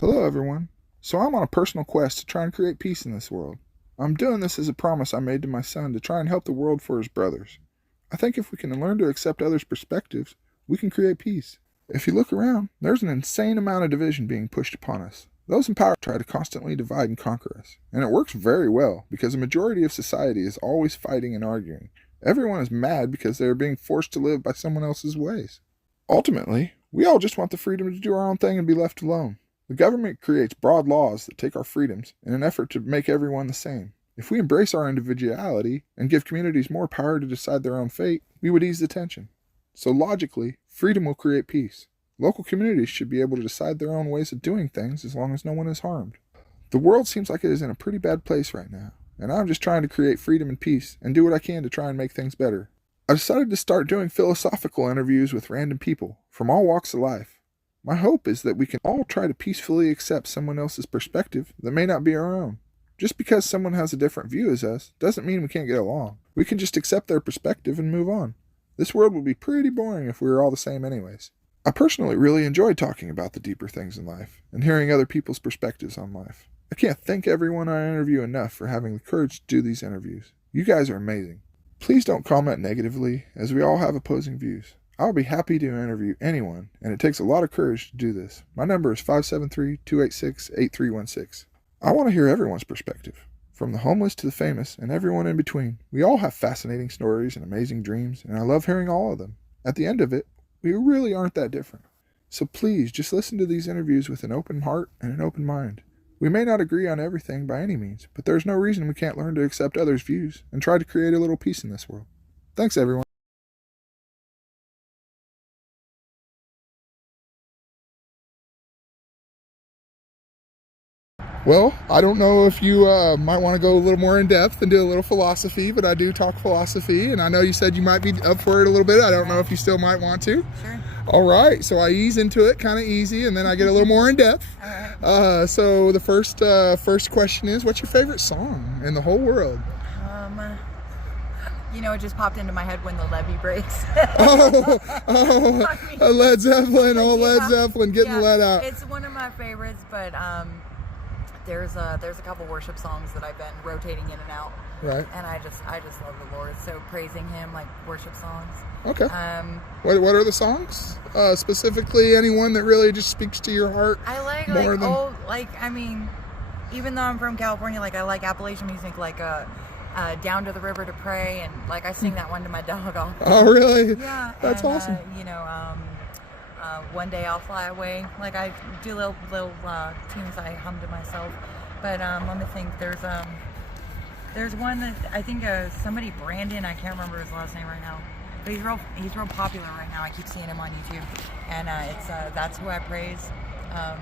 Hello, everyone. So I'm on a personal quest to try and create peace in this world. I'm doing this as a promise I made to my son to try and help the world for his brothers. I think if we can learn to accept others' perspectives, we can create peace. If you look around, there's an insane amount of division being pushed upon us. Those in power try to constantly divide and conquer us. And it works very well because the majority of society is always fighting and arguing. Everyone is mad because they are being forced to live by someone else's ways. Ultimately, we all just want the freedom to do our own thing and be left alone. The government creates broad laws that take our freedoms in an effort to make everyone the same. If we embrace our individuality and give communities more power to decide their own fate, we would ease the tension. So logically, freedom will create peace. Local communities should be able to decide their own ways of doing things as long as no one is harmed. The world seems like it is in a pretty bad place right now, and I'm just trying to create freedom and peace and do what I can to try and make things better. I decided to start doing philosophical interviews with random people from all walks of life. My hope is that we can all try to peacefully accept someone else's perspective that may not be our own. Just because someone has a different view as us doesn't mean we can't get along. We can just accept their perspective and move on. This world would be pretty boring if we were all the same anyways. I personally really enjoy talking about the deeper things in life and hearing other people's perspectives on life. I can't thank everyone I interview enough for having the courage to do these interviews. You guys are amazing. Please don't comment negatively, as we all have opposing views. I'll be happy to interview anyone, and it takes a lot of courage to do this. My number is 573-286-8316. I want to hear everyone's perspective, from the homeless to the famous and everyone in between. We all have fascinating stories and amazing dreams, and I love hearing all of them. At the end of it, we really aren't that different. So please, just listen to these interviews with an open heart and an open mind. We may not agree on everything by any means, but there's no reason we can't learn to accept others' views and try to create a little peace in this world. Thanks, everyone. Well, I don't know if you might want to go a little more in depth and do a little philosophy, but I do talk philosophy, and I know you said you might be up for it a little bit. I don't know if you still might want to. Sure. All right, so I ease into it kind of easy, and then I get a little more in depth. All right. So the first question is, what's your favorite song in the whole world? It just popped into my head when the levee breaks. Oh, I mean, Led Zeppelin, Led yeah, Zeppelin, getting yeah, let out. It's one of my favorites, but there's a couple worship songs that I've been rotating in and out. Right. And I just love the Lord. So praising Him, like worship songs. Okay. What are the songs? Specifically, anyone that really just speaks to your heart? I like more than... old, even though I'm from California, I like Appalachian music, Down to the River to Pray, and I sing that one to my dog all the time. Oh, really? Yeah. That's awesome. One Day I'll Fly Away. I do little tunes I hum to myself. But let me think. There's one that I think somebody, Brandon, I can't remember his last name right now, but he's real popular right now. I keep seeing him on YouTube, and it's That's Who I Praise. I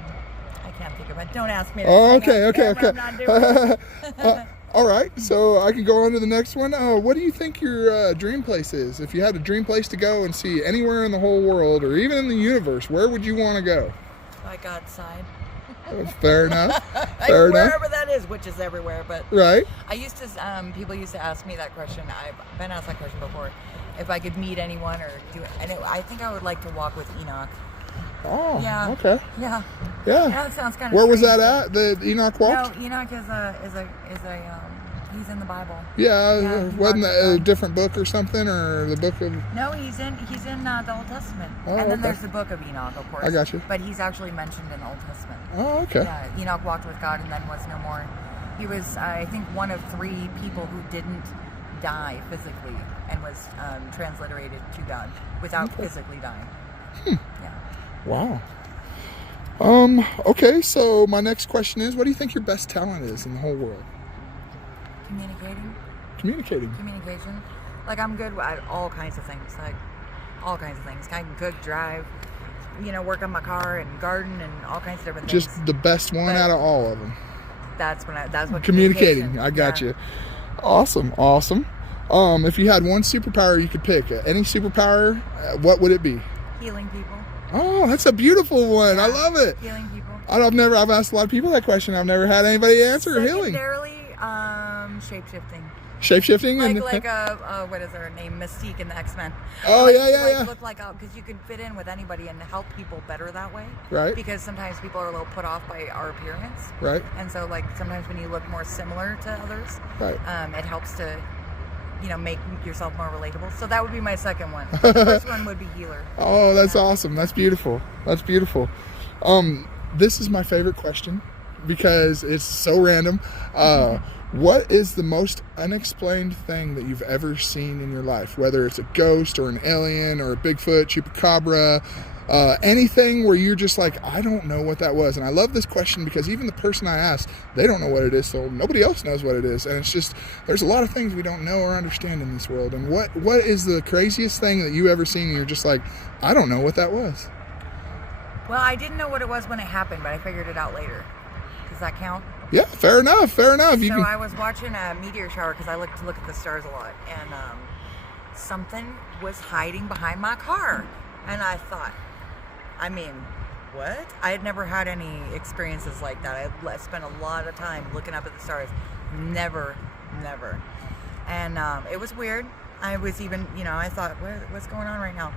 can't think of it. Don't ask me. Oh, okay. I'm not doing it. All right, so I can go on to the next one. What do you think your dream place is? If you had a dream place to go and see anywhere in the whole world or even in the universe, where would you want to go? Outside. Fair enough. Fair enough. Wherever that is, which is everywhere. But right. I used to. People used to ask me that question. I've been asked that question before. If I could meet anyone or do it, and I think I would like to walk with Enoch. Oh, yeah. Okay. Yeah. Yeah. That sounds kind of. Where was that strange, at? The Enoch walk? No, Enoch is a he's in the Bible. Yeah. Wasn't that a different book or something, or the book of? No, he's in the Old Testament. Oh, and then okay. there's the book of Enoch, of course. I got you. But he's actually mentioned in the Old Testament. Oh, okay. Yeah. Enoch walked with God and then was no more. He was, I think, one of 3 people who didn't die physically and was transliterated to God without physically dying. Yeah. Wow. Okay, so my next question is, what do you think your best talent is in the whole world? Communication. I'm good at all kinds of things. All kinds of things. I can cook, drive, work on my car and garden and all kinds of different things. Just the best one out of all of them. That's what communicating. I got you. Awesome. If you had one superpower you could pick, any superpower, what would it be? Healing people. Oh, that's a beautiful one. Yeah. I love it. Healing people. I've asked a lot of people that question. I've never had anybody answer healing. Secondarily, shape-shifting. Shape-shifting and like what is her name, Mystique in the X-Men. Oh, like, yeah, yeah, yeah. Look like, because you could fit in with anybody and help people better that way. Right. Because sometimes people are a little put off by our appearance. Right. And so like sometimes when you look more similar to others, Right. It helps to, make yourself more relatable. So that would be my second one. The first one would be healer. Oh, that's awesome. That's beautiful. That's beautiful. This is my favorite question because it's so random. What is the most unexplained thing that you've ever seen in your life? Whether it's a ghost or an alien or a Bigfoot, chupacabra, anything where you're just like, I don't know what that was. And I love this question because even the person I asked, they don't know what it is, so nobody else knows what it is. And it's just, there's a lot of things we don't know or understand in this world. And what is the craziest thing that you ever seen and you're just like, I don't know what that was? Well, I didn't know what it was when it happened, but I figured it out later. Does that count? Yeah, fair enough, fair enough. So I was watching a meteor shower because I like to look at the stars a lot, and something was hiding behind my car, and I thought, I mean, what? I had never had any experiences like that. I spent a lot of time looking up at the stars. Never. And it was weird. I was even, I thought, what's going on right now?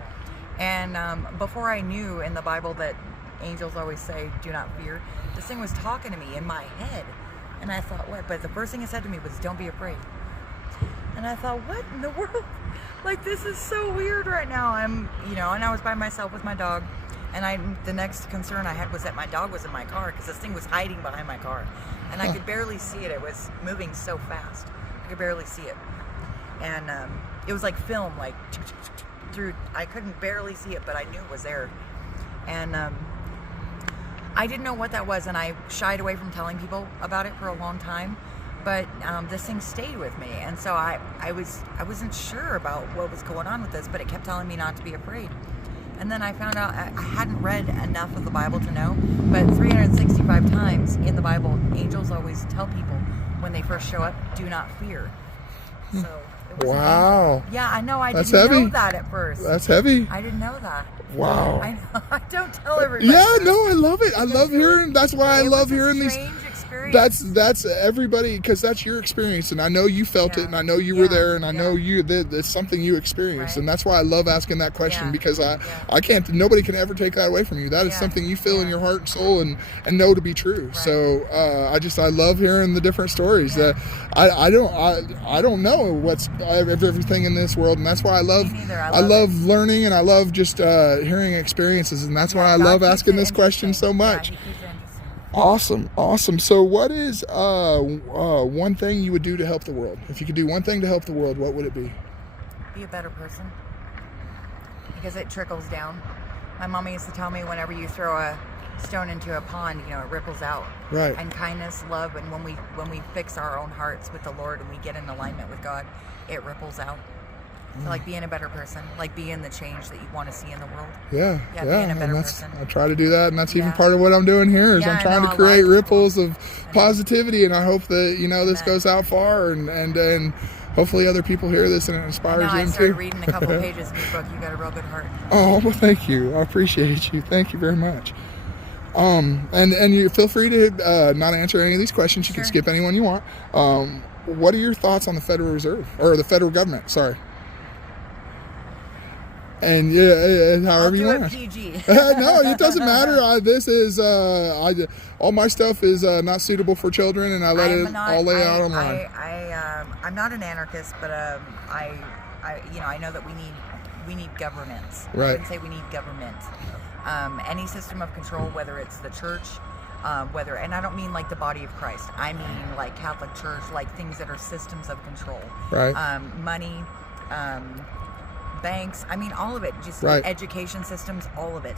And before I knew in the Bible that angels always say, do not fear, this thing was talking to me in my head. And I thought, what? But the first thing it said to me was, don't be afraid. And I thought, what in the world? Like, this is so weird right now. And I was by myself with my dog. And the next concern I had was that my dog was in my car because this thing was hiding behind my car. And I could barely see it. It was moving so fast. I could barely see it. And it was like film, like through, I couldn't barely see it, but I knew it was there. And I didn't know what that was, and I shied away from telling people about it for a long time. But this thing stayed with me, and so I wasn't sure about what was going on with this, but it kept telling me not to be afraid. And then I found out I hadn't read enough of the Bible to know, but 365 times in the Bible, angels always tell people when they first show up, do not fear. So it was wow. Yeah, I know. I That's didn't heavy. know that at first. That's heavy. I didn't know that. Wow. I know. I don't tell everybody. Yeah, no, I love it. I love hearing. That's why I love hearing these. That's everybody, because that's your experience, and I know you felt it, and I know you were there, and I know it's something you experienced, and that's why I love asking that question, because I can't, nobody can ever take that away from you. That is something you feel in your heart and soul and know to be true. So I love hearing the different stories. I don't know what's everything in this world, and that's why I love learning, and I love just hearing experiences, and that's why I love asking this question so much. Awesome. So what is one thing you would do to help the world? If you could do one thing to help the world, what would it be? Be a better person. Because it trickles down. My mama used to tell me whenever you throw a stone into a pond, it ripples out. Right. And kindness, love, and when we fix our own hearts with the Lord and we get in alignment with God, it ripples out. So like being a better person, like being the change that you want to see in the world. Yeah. Being a better person. I try to do that, and that's even part of what I'm doing here. I'm trying to create ripples of positivity, and I hope that this goes out far, and hopefully other people hear this and it inspires them too. I started reading a couple pages in your book. You got a real good heart. Oh, well, thank you. I appreciate you. Thank you very much. And you feel free to not answer any of these questions. You can skip anyone you want. What are your thoughts on the Federal Reserve, or the federal government? Sorry. And however you want. PG. No, it doesn't matter. All my stuff is not suitable for children, and I let it all lay out online. I'm not an anarchist, but I know that we need governments. Right. I wouldn't say we need government. Any system of control, whether it's the church, and I don't mean like the body of Christ. I mean like Catholic Church, like things that are systems of control. Right. Money. Banks, all of it, just education systems, all of it.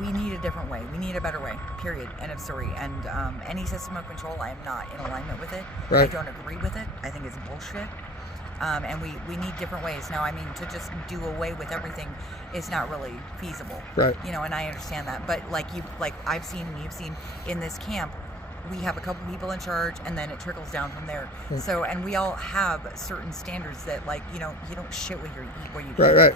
We need a different way. We need a better way, period, end of story. And any system of control, I am not in alignment with it. Right. I don't agree with it. I think it's bullshit. And we need different ways. Now, to just do away with everything is not really feasible. Right. And I understand that. But like I've seen and you've seen in this camp, we have a couple people in charge, and then it trickles down from there. So, and we all have certain standards that, you don't shit where you eat. Right.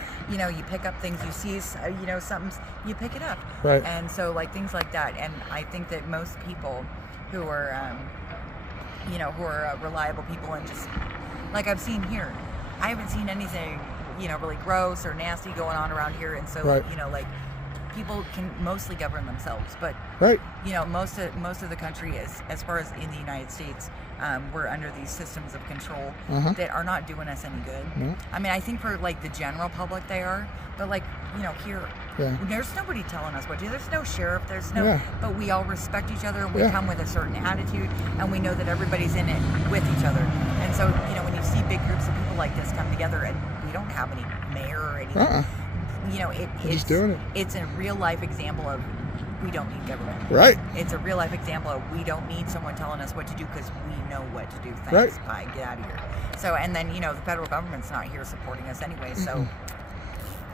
You pick up things, you see, something, you pick it up. Right. And so, things like that. And I think that most people who are, who are reliable people and just like I've seen here. I haven't seen anything, really gross or nasty going on around here. And so, Right. like people can mostly govern themselves, but Right. most of the country is, as far as in the United States, we're under these systems of control that are not doing us any good. No. I mean, I think for like the general public they are, but like, here, Yeah. there's nobody telling us what to do. There's no sheriff, there's no, Yeah. but we all respect each other, and we Yeah. come with a certain attitude, and we know that everybody's in it with each other. And so, when you see big groups of people like this come together, and we don't have any mayor or anything, We're just doing it. It's a real life example of we don't need government. Right. It's a real life example of we don't need someone telling us what to do because we know what to do. Thanks. Right. Bye. Get out of here. So, and then, the federal government's not here supporting us anyway. So,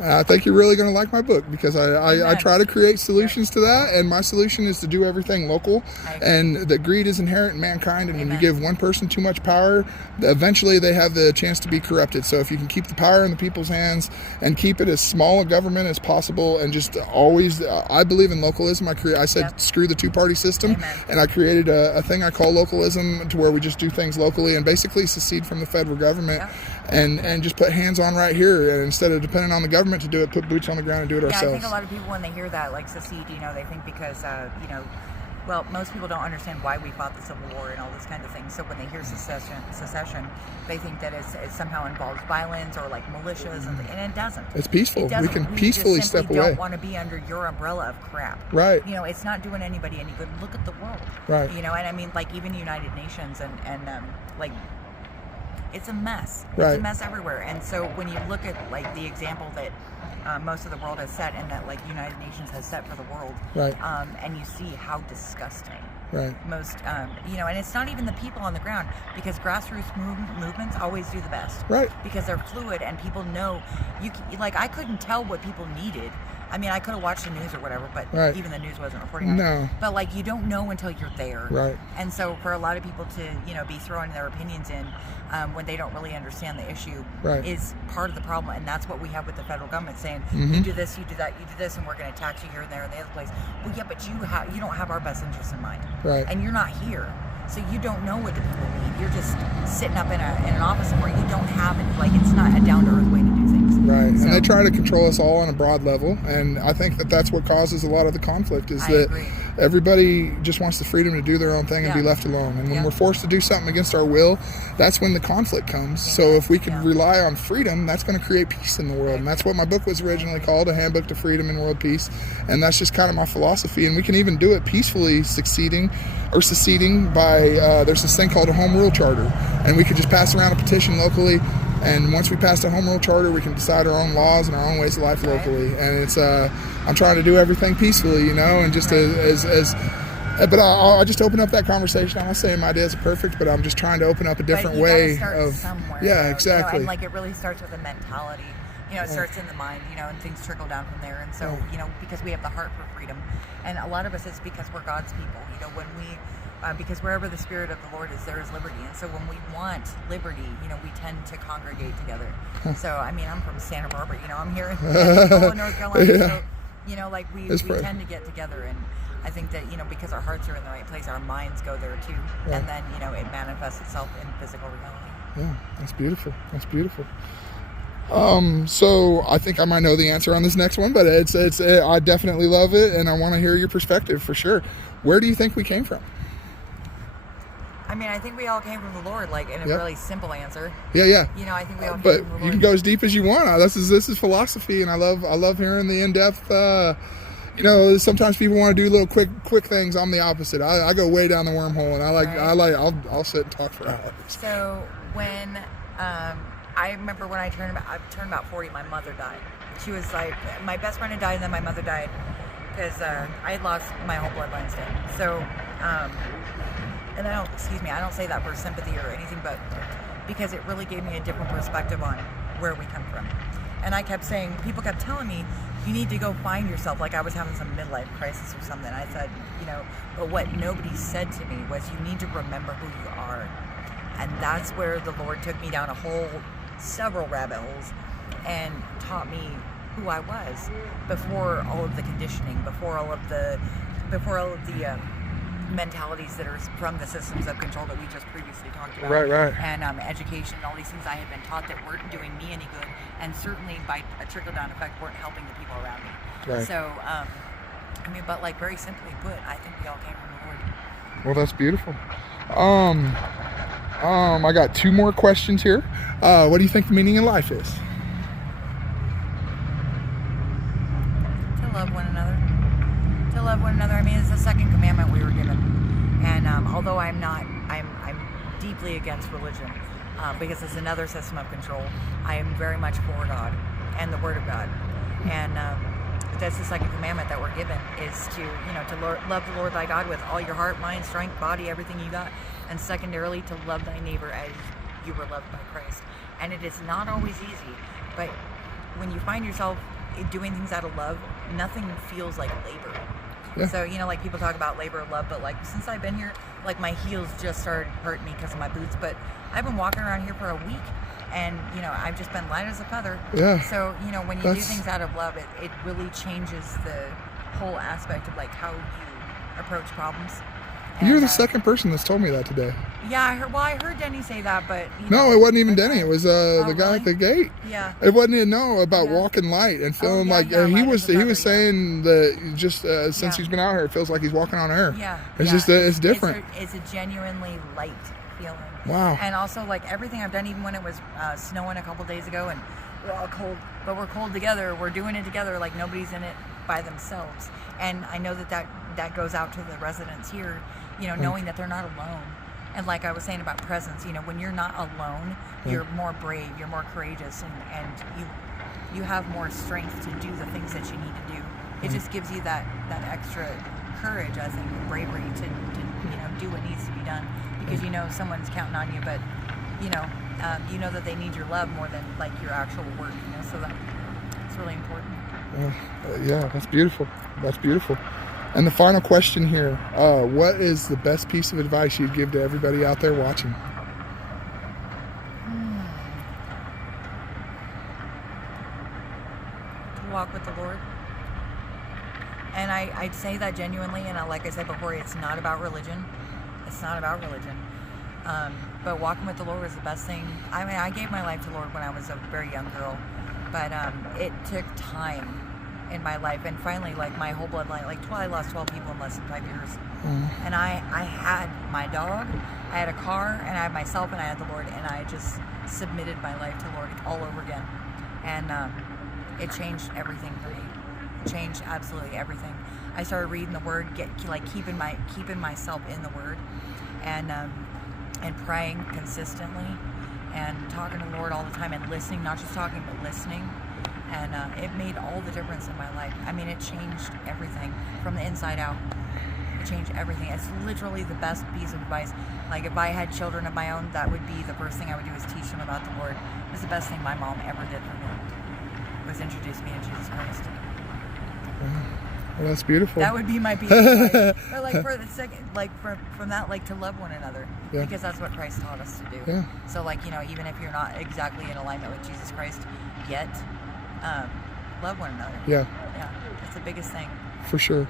I think you're really going to like my book because I Amen. try to create solutions to that, and my solution is to do everything local, I agree. and that greed is inherent in mankind, and when you Amen. give one person too much power, eventually they have the chance to be corrupted. So if you can keep the power in the people's hands and keep it as small a government as possible, and just always, I believe in localism. I said Yep. screw the two-party system, Amen. and I created a thing I call localism, to where we just do things locally and basically secede from the federal government. Yep. And just put hands on right here, and instead of depending on the government to do it, put boots on the ground and do it yeah, ourselves. I think a lot of people, when they hear that, like secede, they think because, well, most people don't understand why we fought the Civil War and all this kind of thing. So when they hear secession, they think that it somehow involves violence or like militias, and it doesn't. It's peaceful. It doesn't. We can We peacefully just simply step away. don't want to be under your umbrella of crap. Right. It's not doing anybody any good. Look at the world. Right. And I mean, like even United Nations and like it's a mess. Right. It's a mess everywhere. And so when you look at like the example that most of the world has set, and that like United Nations has set for the world, Right. And you see how disgusting Right. most, and it's not even the people on the ground, because grassroots movements always do the best. Right. Because they're fluid and people know. Like I couldn't tell what people needed. I mean, I could have watched the news or whatever, but Right. even the news wasn't reporting on it. No. But like you don't know until you're there. Right. And so for a lot of people to be throwing their opinions in when they don't really understand the issue Right. is part of the problem. And that's what we have with the federal government saying, Mhm. you do this, you do that, you do this, and we're going to tax you here and there and the other place. Well, yeah, but you don't have our best interests in mind. Right. And you're not here. So you don't know what the people need. You're just sitting up in an office where you don't have it. Like it's not a down-to-earth way to do things. Right. So, And they try to control us all on a broad level, and I think that that's what causes a lot of the conflict, is I that agree. everybody just wants the freedom to do their own thing and be Yeah. left alone. And when Yeah. we're forced to do something against our will, that's when the conflict comes. So if we can Yeah. rely on freedom, that's going to create peace in the world. And that's what my book was originally called, A Handbook to Freedom and World Peace. And that's just kind of my philosophy. And we can even do it peacefully, seceding by, there's this thing called a home rule charter. And we could just pass around a petition locally. And once we pass the home rule charter, we can decide our own laws and our own ways of life Right. locally. And it's, I'm trying to do everything peacefully, and just but I just open up that conversation. I'm not saying my ideas are perfect, but I'm just trying to open up a different but you way gotta start of, somewhere, yeah, though, exactly. and like it really starts with a mentality. It starts in the mind, and things trickle down from there. And so, because we have the heart for freedom, and a lot of us, it's because we're God's people. When we, because wherever the Spirit of the Lord is, there is liberty. And so when we want liberty, we tend to congregate together. So, I mean, I'm from Santa Barbara, I'm here in North Carolina. Yeah. So, like we right. tend to get together, and I think that, because our hearts are in the right place, our minds go there too. Right. And then, it manifests itself in physical reality. Yeah, that's beautiful. That's beautiful. So I think I might know the answer on this next one, but I definitely love it, and I want to hear your perspective for sure. Where do you think we came from? I mean, I think we all came from the Lord, like in a Yep. really simple answer. Yeah. I think we all came But from the Lord. you can go as deep as you want. This is philosophy, and I love hearing the in-depth. Sometimes people want to do little quick things. I'm the opposite. I go way down the wormhole, and I'll sit and talk for hours. So when I remember when I turned about 40, my mother died. She was like, my best friend had died, and then my mother died because I had lost my whole bloodline stem. So, and I don't say that for sympathy or anything, but because it really gave me a different perspective on where we come from. And I kept saying, people kept telling me, you need to go find yourself, like I was having some midlife crisis or something. I said, but what nobody said to me was, you need to remember who you are. And that's where the Lord took me down several rabbit holes and taught me who I was before all of the conditioning, before all of the mentalities that are from the systems of control that we just previously talked about. Right. And education and all these things I had been taught that weren't doing me any good, and certainly by a trickle-down effect weren't helping the people around me. Right. So, I mean, but like very simply put, I think we all came from the Lord. Well, that's beautiful. I got 2 more questions here. What do you think the meaning of life is? To love one another. To love one another. I mean, it's the second commandment we were given. And although I'm deeply against religion, because it's another system of control, I am very much for God and the Word of God. And that's the second commandment that we're given, is to, love the Lord thy God with all your heart, mind, strength, body, everything you got. And secondarily, to love thy neighbor as you were loved by Christ. And it is not always easy, but when you find yourself doing things out of love, nothing feels like labor. Yeah. So, like people talk about labor of love, but like since I've been here, like my heels just started hurting me because of my boots, but I've been walking around here for a week, and I've just been light as a feather. Yeah. So, when you do things out of love, it really changes the whole aspect of like how you approach problems. You're the second person that's told me that today. Yeah, I heard Denny say that, but no, it wasn't even Denny. It was the guy at the gate. Yeah. It wasn't about walking light and feeling he was saying that just since he's been out here, it feels like he's walking on air. Yeah. It's just it's different. It's a genuinely light feeling. Wow. And also like everything I've done, even when it was snowing a couple days ago, and we're all cold, but we're cold together. We're doing it together. Like nobody's in it by themselves. And I know that goes out to the residents here. Knowing that they're not alone. And like I was saying about presence, when you're not alone, you're more brave, you're more courageous, and you have more strength to do the things that you need to do. It just gives you that extra courage, I think, and bravery to do what needs to be done, because someone's counting on you, but you know that they need your love more than like your actual work, so that's really important. Yeah, that's beautiful. That's beautiful. And the final question here, what is the best piece of advice you'd give to everybody out there watching? To walk with the Lord. And I'd say that genuinely, and like I said before, it's not about religion. It's not about religion. But walking with the Lord is the best thing. I mean, I gave my life to the Lord when I was a very young girl, but it took time in my life, and finally, like my whole bloodline, I lost 12 people in less than 5 years. And I had my dog, I had a car, and I had myself, and I had the Lord, and I just submitted my life to the Lord all over again. And it changed everything for me. It changed absolutely everything. I started reading the Word, keeping myself in the Word, and praying consistently, and talking to the Lord all the time, and listening, not just talking, but listening. And it made all the difference in my life. I mean, it changed everything from the inside out. It changed everything. It's literally the best piece of advice. Like, if I had children of my own, that would be the first thing I would do, is teach them about the Lord. It was the best thing my mom ever did for me, was introduce me to Jesus Christ. Well, that's beautiful. That would be my piece of advice. But like for the second, like from that, like to love one another, because that's what Christ taught us to do. Yeah. So like, even if you're not exactly in alignment with Jesus Christ yet, love one another. Yeah. It's the biggest thing. For sure.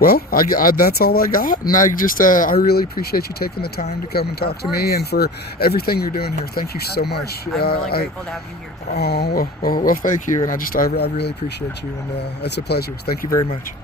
Well, I that's all I got, and I just I really appreciate you taking the time to come and talk to me, and for everything you're doing here. Thank you so much. I'm really grateful to have you here today. Oh well, thank you, and I really appreciate you, and it's a pleasure. Thank you very much.